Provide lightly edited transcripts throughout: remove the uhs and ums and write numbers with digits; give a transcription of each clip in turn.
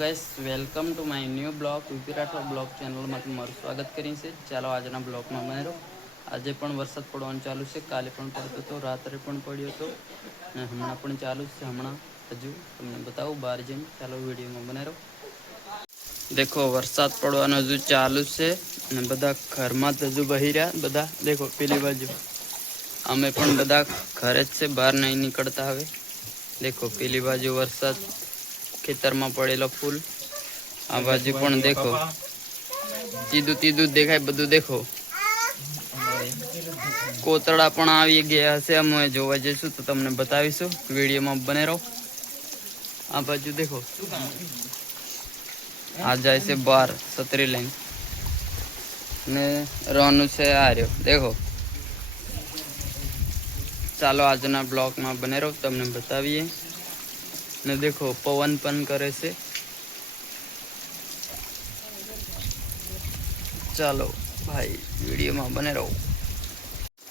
Guys welcome to my new blog Vipi Rathod blog ચેનલમાં તમારું સ્વાગત કરીએ છીએ। ચાલો આજના બ્લોગમાં બને રહો। આજે પણ વરસાદ પડવાનું ચાલુ છે, કાલે પણ પડતો હતો, રાત્રે પણ પડ્યો હતો અને હમણાં પણ ચાલુ જ છે। હમણાં હજુ તમને બતાવું બહાર જઈને, ચાલો વિડીયોમાં બને રહો। દેખો વરસાદ પડવાનું હજુ ચાલુ છે અને બધા ઘરમાં જ હજુ બહી રહ્યા બધા। દેખો પેલી બાજુ અમે પણ બધા ઘરે જ છે, બહાર નહીં નીકળતા હવે। દેખો પેલી બાજુ વરસાદ ખેતરમાં પડેલો ફૂલ, આ બાજુ પણ દેખો સીધું તીધું દેખાય બધું। દેખો કોતરા પણ આવી ગયા હશે, અમે જોવા જઈશું તો તમને બતાવીશું, વિડીયોમાં બને રહો। આ બાજુ દેખો આ જાય છે બાર છતરી લઈને ને રોનું છે આ રહ્યો દેખો। ચાલો આજના બ્લોગમાં બને રહો, તમને બતાવીએ ને દેખો પવન પણ કરે છે। ચાલો ભાઈ વિડીયોમાં બને રહો।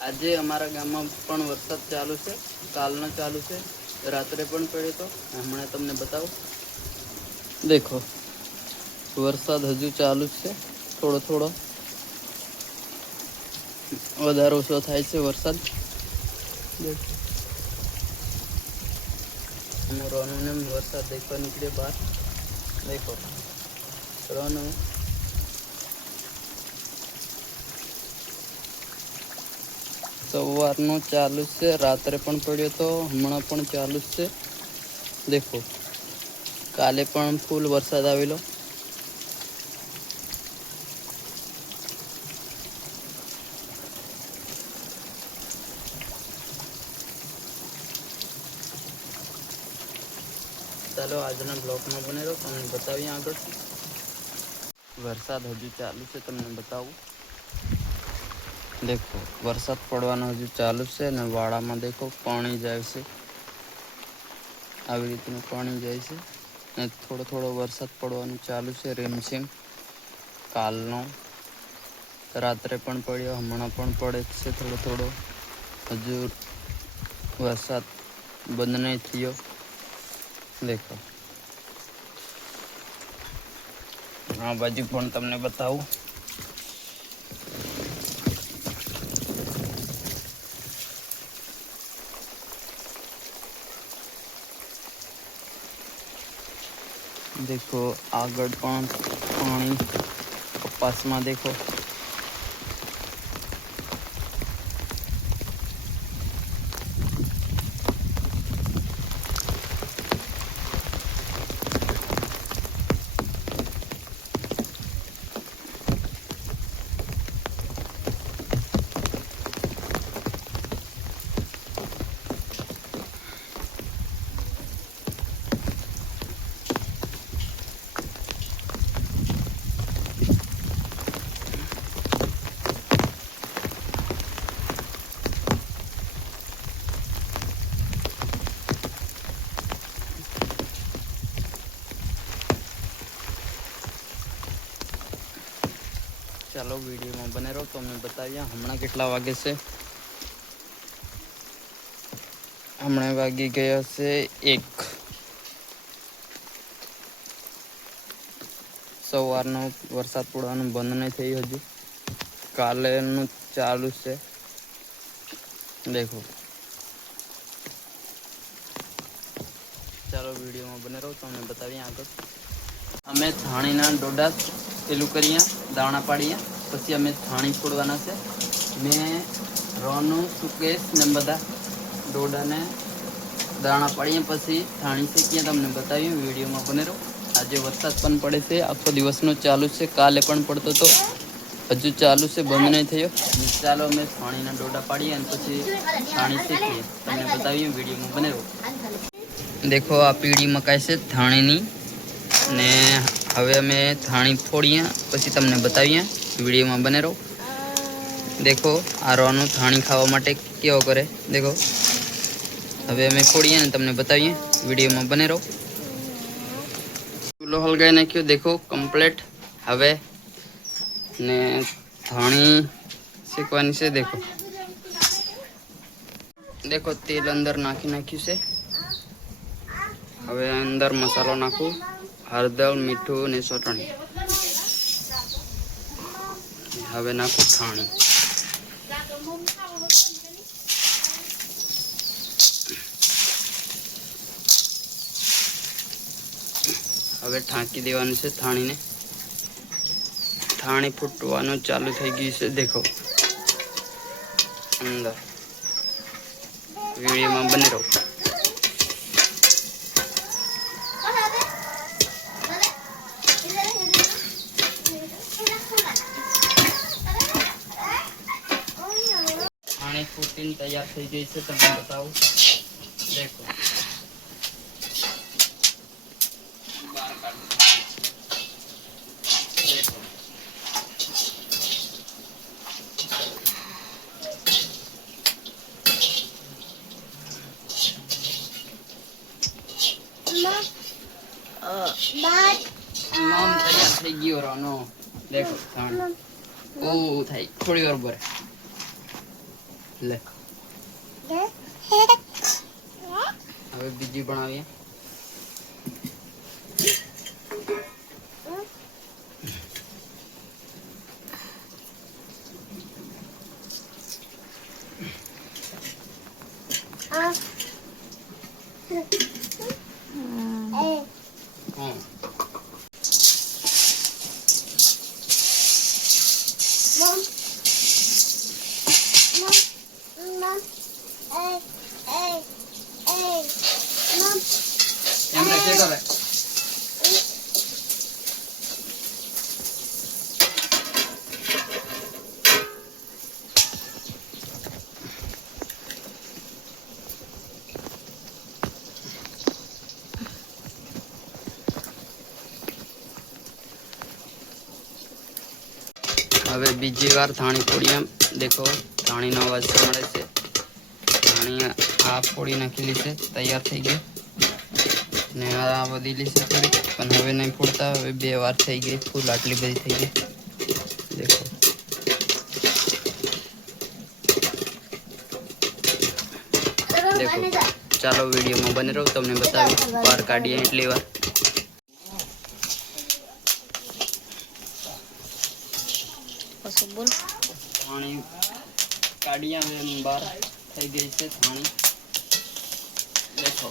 આજે અમારા ગામમાં પણ વરસાદ ચાલુ છે, કાલનો ચાલુ છે, રાત્રે પણ પડ્યો તો। હમણાં તમને બતાવો દેખો વરસાદ હજુ ચાલુ જ છે, થોડો થોડો વધારે ઓછો થાય છે વરસાદ। રોનુ ને વરસાદ દેખવા નીકળ્યો બહાર, દેખો રોનુ સવારનો ચાલુ છે, રાત્રે પણ પડ્યો તો, હમણાં પણ ચાલુ જ છે। દેખો કાલે પણ ફૂલ વરસાદ આવેલો। ચાલો આજના બ્લોગમાં બને રહો, તમને બતાવીએ આગળ। વરસાદ હજુ ચાલુ છે, તમને બતાવું દેખો વરસાદ પડવાનો હજુ ચાલુ છે ને વાડામાં દેખો પાણી જાય છે, આવી રીતનું પાણી જાય છે ને થોડો થોડો વરસાદ પડવાનું ચાલુ છે, રીમછીમ કાલનો રાત્રે પણ પડ્યો, હમણાં પણ પડે જ છે થોડો થોડો। હજુ વરસાદ બંધ નહીં થયો, દેખો આ બાજુ પણ તમને બતાવું। દેખો આગળ પણ પાણી કપાસમાં દેખો ચાલો વિડીયોમાં બને રહો, તો અમે બતાવીએ હમણાં કેટલા વાગે છે। હમણાં વાગી ગયા છે 1। સવારનો વરસાદ પડવાનું બંધ નહીં થયું હજુ, કાલેનું ચાલુ છે દેખો। ચાલો વિડીયોમાં બને રહો, તમને બતાવીએ આગળ। અમે ધાણીના ડોડા પેલું કરીએ, દાણા પાડીએ, પછી અમે ધાણી ફોડવાના છે। મેં રોનું સુકેશ ને બધા ડોડાને દાણા પાડીએ પછી ધાણી શેકીએ, તમને બતાવીએ, વિડીયોમાં બને રહો। આજે વરસાદ પણ પડે છે, આખો દિવસનો ચાલુ છે, કાલે પણ પડતો હતો, હજુ ચાલુ છે, બંધ નહીં થયો। ચાલો અમે ધાણીના ડોડા પાડીએ અને પછી ધાણી શેકીએ, તમને બતાવીએ, વિડીયોમાં બને રહો। દેખો આ પીળી મકાઈ છે ધાણીની ને હવે અમે ધાણી ફોડીએ પછી તમને બતાવીએ, વિડીયોમાં બને રહો। દેખો આ રોનું ધાણી ખાવા માટે કેવો કરે દેખો। હવે અમે ફોડીએ ને તમને બતાવીએ, વિડીયોમાં બને રહો। ચૂલો હલગાઈ નાખ્યો દેખો કમ્પ્લેટ। હવે ને ધાણી શેકવાની છે, દેખો દેખો તેલ અંદર નાખી નાખ્યું છે। હવે અંદર મસાલો નાખું, હળદર, મીઠું અને ચટણી. હવે નાખું છાણી. હવે ઢાંકી દેવાનું છે થાળીને. થાળી ફૂટવાનું ચાલુ થઈ ગયું છે. દેખો અંદર વિડીયોમાં બની રહો. થાળી ફૂટીને તૈયાર થઈ ગઈ છે. તમને બતાવું. દેખો બહાર કાઢી દેખો. મમ તૈયાર થઈ ગયો રાનો. દેખો થાળી ઓ થાય થોડી વાર બર લે. હવે બીજી બનાવીએ. એમ કે કરે હવે બીજી વાર થાળી ફોડી. એમ દેખો થાળીનો અવાજ મળે છે. થાળી આ ફોડી નાખેલી છે. તૈયાર થઈ ગઈ ને આ વધેલી છે થોડી, પણ હવે નહીં ફોડતા. હવે 2 વાર થઈ ગઈ ફૂલ. આટલી બધી થઈ ગઈ. દેખો દેખો. ચાલો વિડીયોમાં બને રહો. તમને બતાવી બહાર કાઢીએ એટલી વાર. થાળી કાઢીએ બહાર થઈ ગઈ છે થાળી. દેખો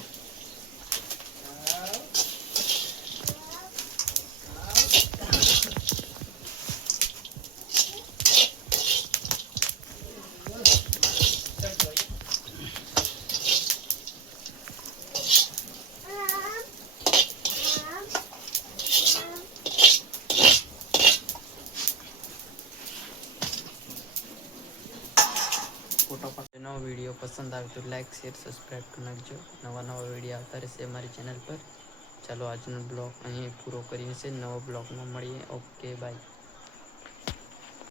નવો વિડીયો પસંદ આવે તો લાઈક શેર સબસ્ક્રાઈબ કરી નાખજો. નવા વિડીયો આવતા રહેશે અમારી ચેનલ પર. ચાલો આજનો બ્લોગ અહીં પૂરો કરીએ છીએ. નવો બ્લોગમાં મળીએ. Okay bye.